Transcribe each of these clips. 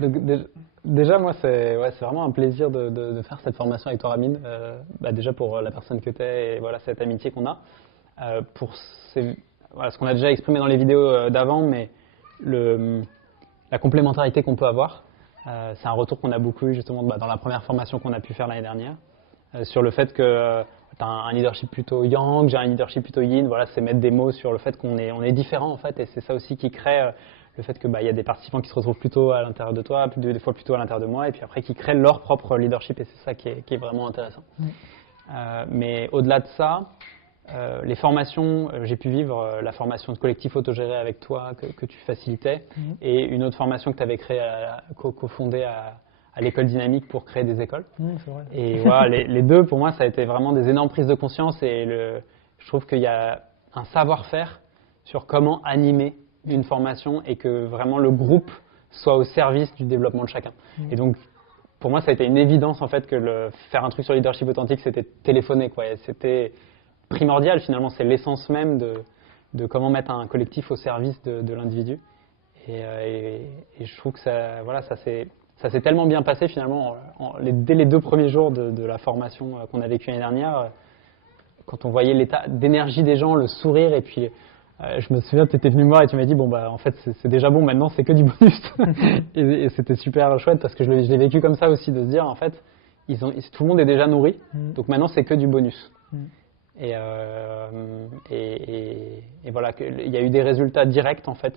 Donc, déjà, moi, c'est vraiment un plaisir de faire cette formation avec toi, Ramin. Déjà pour la personne que tu es et voilà, cette amitié qu'on a. Pour ce qu'on a déjà exprimé dans les vidéos d'avant, mais la complémentarité qu'on peut avoir. C'est un retour qu'on a beaucoup eu justement dans la première formation qu'on a pu faire l'année dernière. Sur le fait que tu as un leadership plutôt yang, j'ai un leadership plutôt yin. Voilà, c'est mettre des mots sur le fait qu'on est différents en fait. Et c'est ça aussi qui crée le fait que y a des participants qui se retrouvent plutôt à l'intérieur de toi, des fois plutôt à l'intérieur de moi, et puis après qui créent leur propre leadership, et c'est ça qui est vraiment intéressant. Mais au-delà de ça, les formations, j'ai pu vivre la formation de collectif autogéré avec toi que tu facilitais, et une autre formation que tu avais créée, cofondée à l'école dynamique pour créer des écoles. C'est vrai. Et voilà, les deux, pour moi, ça a été vraiment des énormes prises de conscience, et je trouve qu'il y a un savoir-faire sur comment animer une formation et que vraiment le groupe soit au service du développement de chacun. Et donc, pour moi, ça a été une évidence en fait que faire un truc sur le leadership authentique, c'était téléphoner, quoi. C'était primordial finalement, c'est l'essence même de comment mettre un collectif au service de l'individu. Et je trouve que ça s'est tellement bien passé finalement dès les 2 premiers jours de la formation qu'on a vécue l'année dernière. Quand on voyait l'état d'énergie des gens, le sourire, et puis je me souviens, tu étais venu me voir et tu m'as dit en fait c'est déjà bon, maintenant c'est que du bonus. et c'était super chouette parce que je l'ai vécu comme ça aussi, de se dire en fait tout le monde est déjà nourri, donc maintenant c'est que du bonus. Et voilà, il y a eu des résultats directs en fait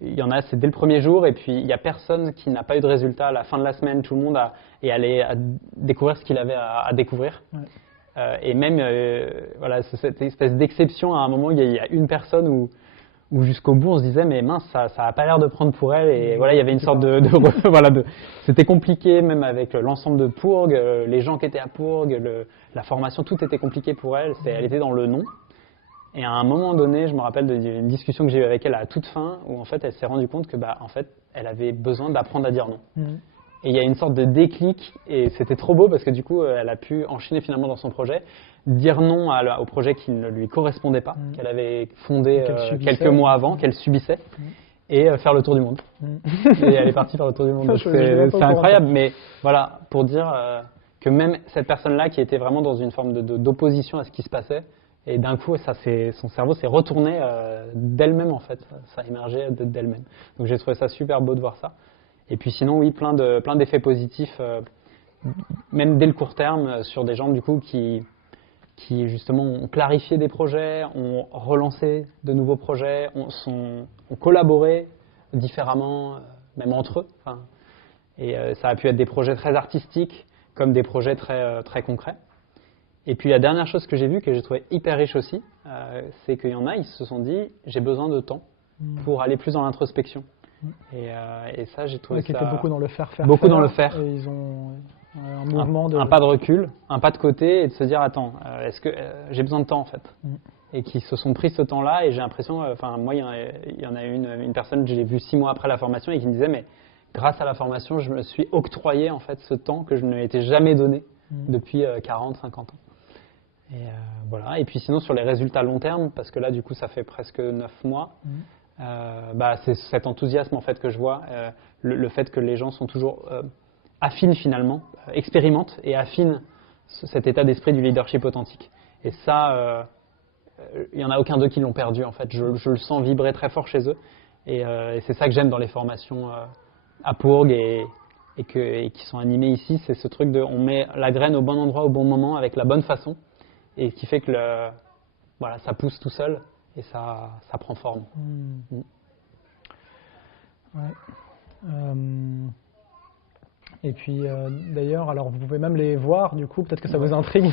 il y en a, c'est dès le premier jour, et puis il n'y a personne qui n'a pas eu de résultat à la fin de la semaine. Tout le monde est allé à découvrir ce qu'il avait à découvrir. Et même, cette espèce d'exception, à un moment, il y a une personne où jusqu'au bout, on se disait, mais mince, ça n'a pas l'air de prendre pour elle. Et voilà, il y avait une sorte c'était compliqué, même avec l'ensemble de Pourg, les gens qui étaient à Pourg, la formation, tout était compliqué pour elle. Elle était dans le non. Et à un moment donné, je me rappelle d'une discussion que j'ai eue avec elle à la toute fin, où en fait, elle s'est rendue compte que, en fait, elle avait besoin d'apprendre à dire non. Et il y a une sorte de déclic, et c'était trop beau parce que du coup, elle a pu enchaîner finalement dans son projet, dire non au projet qui ne lui correspondait pas, qu'elle avait fondé quelques mois avant, qu'elle subissait, et faire le tour du monde. Et elle est partie faire le tour du monde. C'est incroyable, mais voilà, pour dire que même cette personne-là qui était vraiment dans une forme d'opposition à ce qui se passait, et d'un coup, son cerveau s'est retourné d'elle-même en fait, ça a émergé d'elle-même. Donc j'ai trouvé ça super beau de voir ça. Et puis sinon, oui, plein d'effets positifs, même dès le court terme, sur des gens du coup qui justement ont clarifié des projets, ont relancé de nouveaux projets, ont collaboré différemment, même entre eux. Et ça a pu être des projets très artistiques, comme des projets très, très concrets. Et puis la dernière chose que j'ai vue, que j'ai trouvé hyper riche aussi, c'est qu'il y en a, ils se sont dit, j'ai besoin de temps pour aller plus dans l'introspection. Et ça, j'ai trouvé ça... Qui était beaucoup dans le faire. Beaucoup dans le faire. Et ils ont un mouvement un pas de recul, un pas de côté, et de se dire, attends, est-ce que j'ai besoin de temps en fait Et qui se sont pris ce temps-là, et j'ai l'impression, moi, il y en a une personne que j'ai vue 6 mois après la formation, et qui me disait, mais grâce à la formation, je me suis octroyé en fait ce temps que je ne m'étais jamais donné depuis 40, 50 ans. Et voilà. Et puis sinon, sur les résultats long terme, parce que là, du coup, ça fait presque 9 mois, c'est cet enthousiasme en fait que je vois, le fait que les gens sont toujours affinent finalement, expérimentent et affinent cet état d'esprit du leadership authentique. Et ça, il n'y en a aucun d'eux qui l'ont perdu en fait. Je le sens vibrer très fort chez eux. Et c'est ça que j'aime dans les formations à Pourg et qui sont animées ici. C'est ce truc on met la graine au bon endroit, au bon moment, avec la bonne façon, et qui fait que ça pousse tout seul. Et ça prend forme. Ouais. Et puis d'ailleurs, alors vous pouvez même les voir, du coup, peut-être que ça vous intrigue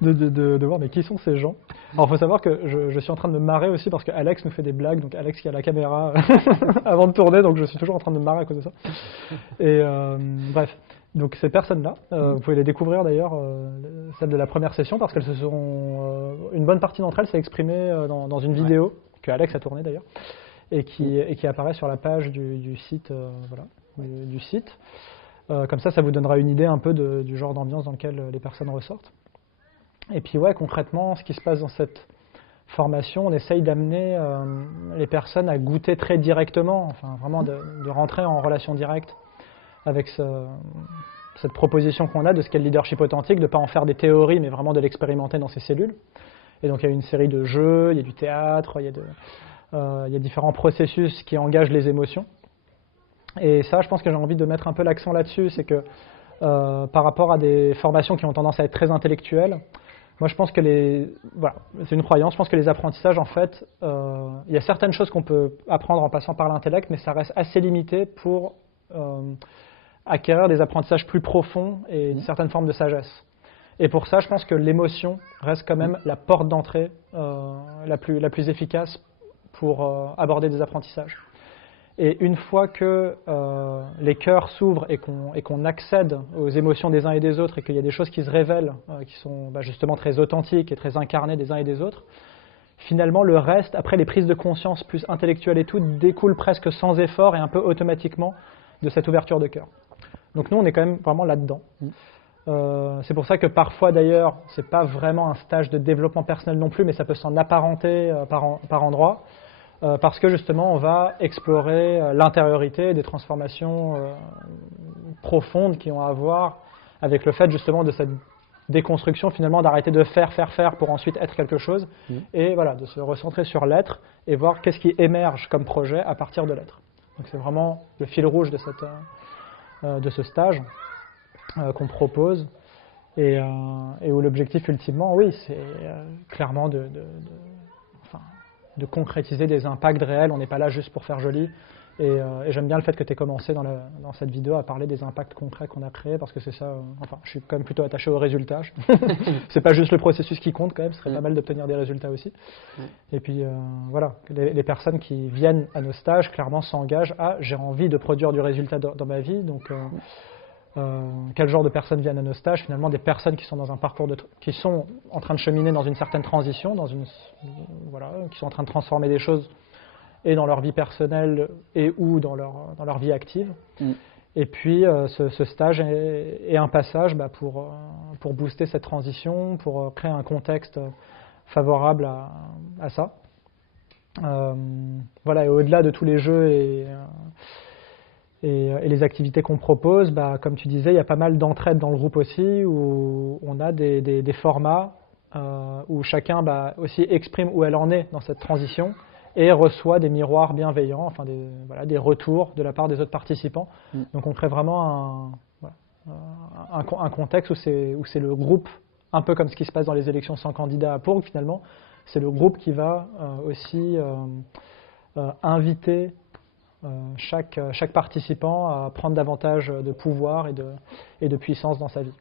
de voir, mais qui sont ces gens? Alors il faut savoir que je suis en train de me marrer aussi parce que Alex nous fait des blagues, donc Alex qui a la caméra avant de tourner, donc je suis toujours en train de me marrer à cause de ça. Et bref, donc ces personnes-là, vous pouvez les découvrir d'ailleurs, celles de la première session, parce qu'elles se sont, une bonne partie d'entre elles s'est exprimée dans une vidéo que Alex a tournée d'ailleurs, et qui apparaît sur la page du site, du site. Comme ça vous donnera une idée un peu du genre d'ambiance dans lequel les personnes ressortent. Et puis concrètement, ce qui se passe dans cette formation, on essaye d'amener les personnes à goûter très directement, enfin vraiment de rentrer en relation directe avec cette proposition qu'on a de ce qu'est le leadership authentique, de ne pas en faire des théories, mais vraiment de l'expérimenter dans ses cellules. Et donc il y a une série de jeux, il y a du théâtre, il y a différents processus qui engagent les émotions. Et ça, je pense que j'ai envie de mettre un peu l'accent là-dessus, c'est que par rapport à des formations qui ont tendance à être très intellectuelles, moi je pense que voilà, c'est une croyance, je pense que les apprentissages, en fait, il y a certaines choses qu'on peut apprendre en passant par l'intellect, mais ça reste assez limité pour acquérir des apprentissages plus profonds et une certaine forme de sagesse. Et pour ça, je pense que l'émotion reste quand même la porte d'entrée la plus efficace pour aborder des apprentissages. Et une fois que les cœurs s'ouvrent et qu'on accède aux émotions des uns et des autres et qu'il y a des choses qui se révèlent, qui sont justement très authentiques et très incarnées des uns et des autres, finalement le reste, après les prises de conscience plus intellectuelles et tout, découle presque sans effort et un peu automatiquement de cette ouverture de cœur. Donc nous, on est quand même vraiment là-dedans. C'est pour ça que parfois d'ailleurs, c'est pas vraiment un stage de développement personnel non plus, mais ça peut s'en apparenter par endroits. Parce que justement on va explorer l'intériorité des transformations profondes qui ont à voir avec le fait justement de cette déconstruction finalement d'arrêter de faire pour ensuite être quelque chose et voilà, de se recentrer sur l'être et voir qu'est-ce qui émerge comme projet à partir de l'être. Donc c'est vraiment le fil rouge de ce stage qu'on propose et où l'objectif ultimement, oui, c'est clairement de concrétiser des impacts réels. On n'est pas là juste pour faire joli. Et j'aime bien le fait que tu aies commencé dans cette vidéo à parler des impacts concrets qu'on a créés, parce que c'est ça, enfin, je suis quand même plutôt attaché aux résultats. C'est pas juste le processus qui compte quand même, ce serait pas mal d'obtenir des résultats aussi. Et puis voilà, les personnes qui viennent à nos stages, clairement s'engagent à « j'ai envie de produire du résultat dans ma vie ». Donc quel genre de personnes viennent à nos stages? Finalement, des personnes qui sont dans un parcours qui sont en train de cheminer dans une certaine transition, voilà, qui sont en train de transformer des choses et dans leur vie personnelle et ou dans leur vie active. Et puis ce stage est un passage pour booster cette transition, pour créer un contexte favorable à ça. Voilà, et au-delà de tous les jeux et les activités qu'on propose, comme tu disais, il y a pas mal d'entraide dans le groupe aussi, où on a des formats où chacun aussi exprime où elle en est dans cette transition et reçoit des miroirs bienveillants, enfin des retours de la part des autres participants. Donc on crée vraiment un contexte où c'est le groupe, un peu comme ce qui se passe dans les élections sans candidat à Pourgue finalement, c'est le groupe qui va aussi inviter chaque participant à prendre davantage de pouvoir et de puissance dans sa vie.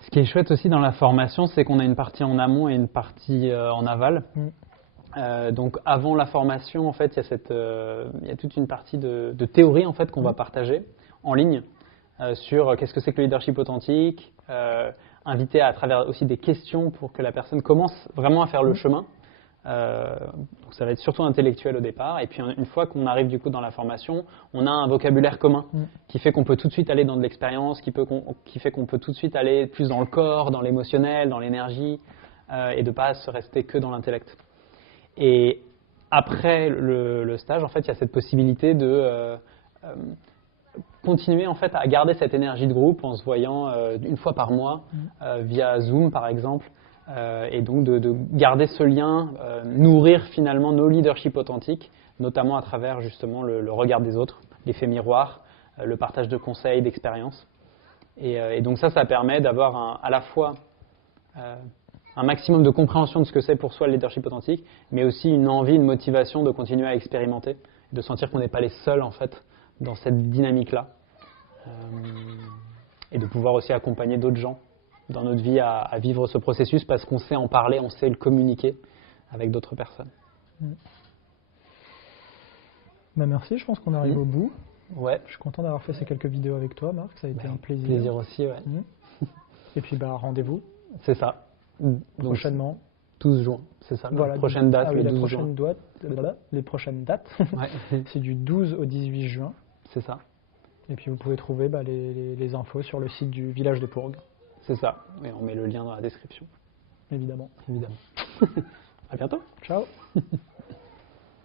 Ce qui est chouette aussi dans la formation, c'est qu'on a une partie en amont et une partie en aval. Donc avant la formation, en fait, il y a toute une partie de théorie en fait, qu'on va partager en ligne sur qu'est-ce que c'est que le leadership authentique, inviter à travers aussi des questions pour que la personne commence vraiment à faire le chemin. Donc ça va être surtout intellectuel au départ, et puis une fois qu'on arrive du coup dans la formation, on a un vocabulaire commun qui fait qu'on peut tout de suite aller dans de l'expérience, qui fait qu'on peut tout de suite aller plus dans le corps, dans l'émotionnel, dans l'énergie, et de pas se rester que dans l'intellect. Et après le stage, en fait, il y a cette possibilité de continuer en fait à garder cette énergie de groupe en se voyant une fois par mois via Zoom par exemple. Et donc de garder ce lien, nourrir finalement nos leaderships authentiques, notamment à travers justement le regard des autres, l'effet miroir, le partage de conseils, d'expériences. Et donc ça permet d'avoir à la fois un maximum de compréhension de ce que c'est pour soi le leadership authentique, mais aussi une envie, une motivation de continuer à expérimenter, de sentir qu'on n'est pas les seuls en fait dans cette dynamique-là, et de pouvoir aussi accompagner d'autres gens dans notre vie à vivre ce processus parce qu'on sait en parler, on sait le communiquer avec d'autres personnes. Merci, je pense qu'on arrive au bout. Ouais. Je suis content d'avoir fait ces quelques vidéos avec toi, Marc, ça a été un plaisir. Plaisir aussi, ouais. Et puis rendez-vous. C'est ça. Donc, prochainement. 12 juin, c'est ça. Voilà, la prochaine date, le 12 juin. Les prochaines dates, ouais. C'est du 12 au 18 juin. C'est ça. Et puis vous pouvez trouver les infos sur le site du village de Pourgue. C'est ça, et on met le lien dans la description. Évidemment. À bientôt. Ciao.